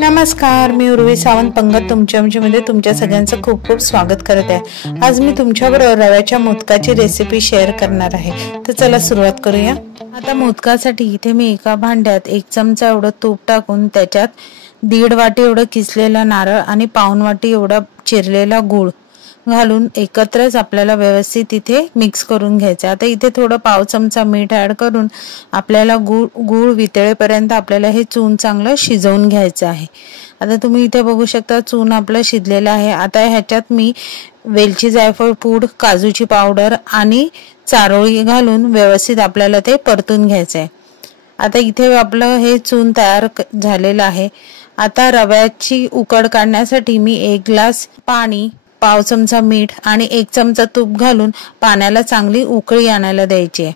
नमस्कार, मी उर्वी सावंत पंगत तुमच्यामध्ये तुमच्या सगळ्यांचं खूप खूप स्वागत करत आहे। आज मी तुमच्याबरोबर रव्याच्या मोदकाची रेसिपी शेअर करणार आहे। तर चला सुरुवात करूया। आता मोदकासाठी इथे मी एका भांड्यात 1 चमचा एवढं तूप टाकून त्याच्यात 1.5 वाटी एवढं किसलेला नारळ आणि पाऊण वाटी एवढा चिरलेला गूळ घालून एकत्रच आपल्याला व्यवस्थित इथे मिक्स करून घ्यायचं। आता इथे थोडं पाव चमचा मीठ ऍड करून आपल्याला गूळ वितळेपर्यंत आपल्याला हे चून चांगलं शिजवून घ्यायचं आहे। आता तुम्ही इथे बघू शकता चून आपलं शिजलेलं आहे। आता ह्याच्यात मी वेलची जायफळ पूड, काजूची पावडर आणि चारोळी घालून व्यवस्थित आपल्याला ते परतून घ्यायचं आहे। आता इथे आपलं हे चून तयार झालेलं आहे। आता रव्याची उकड काढण्यासाठी मी 1 ग्लास पाणी, पाव चमचा मीठ आणि 1 चमचा तूप घालून पाण्याला चांगली उकळी आणायला द्यायची आहे।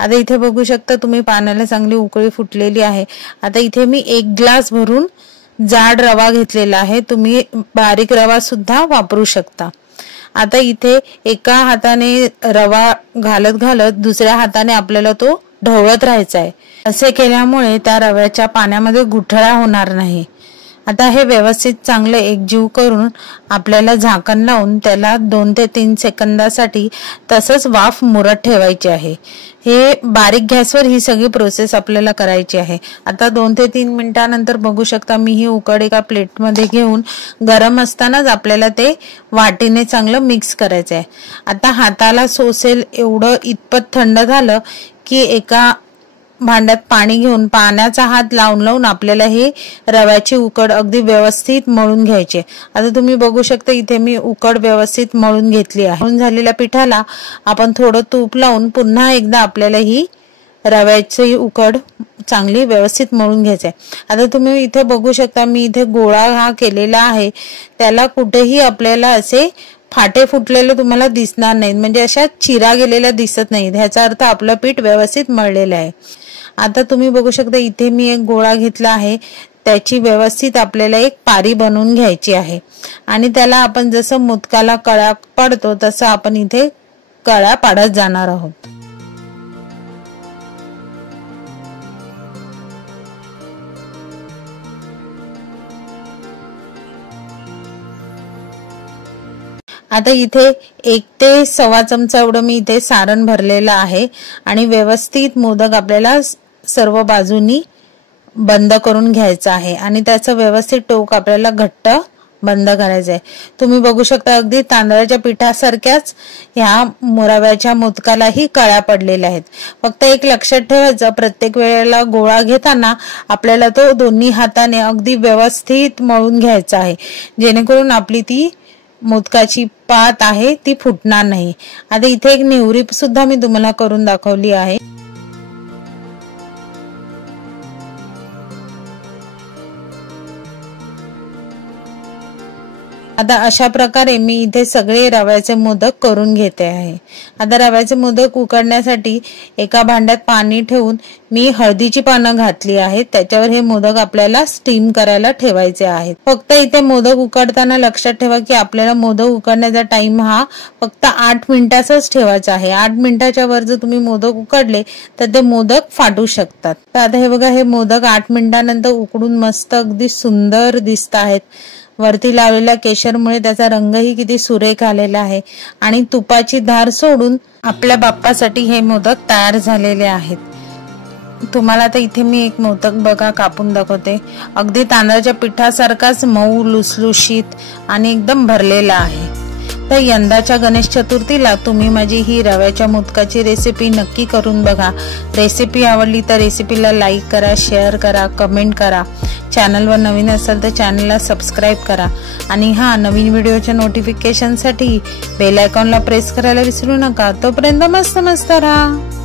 आता इथे बघू शकता तुम्ही पाण्याला चांगली उकळी फुटलेली आहे। आता इथे मी 1 ग्लास भरून जाड रवा घेतलेला आहे, तुम्ही बारीक रवा सुद्धा वापरू शकता। आता इथे एका हाताने रवा घालत दुसऱ्या हाताने आपल्याला तो ढवळत राहायचा आहे। असे केल्यामुळे त्या रव्याच्या पाण्यामध्ये गुठळा होणार नाही। आता हे व्यवस्थित चांगले एकजीव करून आपल्याला झाकण लावून त्याला 2 ते 3 सेकंदासाठी तसंच वाफ मुरत ठेवायची आहे। हे बारीक गॅसवर ही सगळी प्रोसेस आपल्याला करायची आहे। आता 2 ते 3 मिनिटांनंतर बघू शकता मी ही उकड एका प्लेटमध्ये घेऊन गरम असतानाच आपल्याला ते वाटीने चांगलं मिक्स करायचं आहे। आता हाताला सोसेल एवढं इतपत थंड झालं की एका भांड्यात पाणी घेऊन पाण्याचा हात लावून आपल्याला हे रव्याची उकड अगदी व्यवस्थित मळून घ्यायची। आता तुम्ही बघू शकता इथे मी उकड व्यवस्थित मळून घेतली आहे। मळून झालेल्या पिठाला आपण थोडं तूप लावून पुन्हा एकदा आपल्याला ही रव्याची उकड चांगली व्यवस्थित मळून घ्यायची आहे। आता तुम्ही इथे बघू शकता मी इथे गोळा हा केलेला आहे, त्याला कुठेही आपल्याला असे फाटे फुटलेले तुम्हाला दिसणार नाहीत, म्हणजे अशा चिरा गेलेल्या दिसत नाहीत। ह्याचा अर्थ आपलं पीठ व्यवस्थित मळलेलं आहे। आता तुम्ही बघू शकता इथे मी एक गोळा घेतला आहे, त्याची व्यवस्थित आपल्याला एक पारी बनवून घ्यायची आहे आणि त्याला आपण जसं मोदकाला कळ्या पाडतो तसं आपण इथे कळ्या पाडत जाणार आहोत। आता इथे 1 ते 1.25 चमचा एवढं मी इथे सारण भरलेलं आहे आणि व्यवस्थित मोदक आपल्याला सर्व बाजूनी बंद करून घ्यायचा आहे आणि त्याचं व्यवस्थित टोक आपल्याला घट्ट बंद करायचं आहे। तुम्ही बघू शकता अगदी तांदळाच्या पिठासारख्याच ह्या रव्याच्या मोदकालाही कळ्या पडलेल्या आहेत। फक्त एक लक्षात ठेवायचं, प्रत्येक वेळेला गोळा घेताना आपल्याला तो दोन्ही हाताने अगदी व्यवस्थित मळून घ्यायचा आहे, जेणेकरून आपली ती मोदकाची पात आहे ती फुटणार नाही। आता इथे एक नेवरी सुद्धा मी तुम्हाला करून दाखवली आहे। आता अशा प्रकारे मी इथे सगळे रव्याचे मोदक करून घेते आहे। आता रव्याचे मोदक उकडण्यासाठी एका भांड्यात पाणी ठेवून मी हळदीची पानं घातली आहेत, त्याच्यावर हे मोदक आपल्याला स्टीम करायला ठेवायचे आहेत। फक्त इथे मोदक उकडताना लक्षात ठेवा की आपल्याला मोदक उकडण्याचा टाइम हा फक्त 8 मिनिटाचाच ठेवायचा आहे। 8 मिनिटाच्या वर जर तुम्ही मोदक उकडले तर ते मोदक फाटू शकतात। तर आता हे बघा, हे मोदक 8 मिनिटांनंतर उकडून मस्त अगदी सुंदर दिसत आहेत। वरती लावलेल्या केशरमुळे त्याचा रंगही किती सुरेख आलेला आहे आणि तुपाची धार सोडून आपल्या बाप्पासाठी हे मोदक तयार झालेले आहेत। तुम्हाला तर इथे मी एक मोदक बघा कापून दाखवते, अगदी तांदळाच्या पिठासारखाच मऊ, लुसलुशीत आणि एकदम भरलेला आहे। तर यंदाच्या गणेश चतुर्थीला तुम्ही माझी ही रव्याच्या मोदकाची रेसिपी नक्की करून बघा। रेसिपी आवडली तर रेसिपीला लाईक करा, शेअर करा, कमेंट करा। चॅनलवर नवीन असाल तर चॅनलला सबस्क्राईब करा आणि नवीन व्हिडिओच्या नोटिफिकेशनसाठी बेल आयकॉनला प्रेस करायला विसरू नका। तोपर्यंत मस्त मस्त राहा।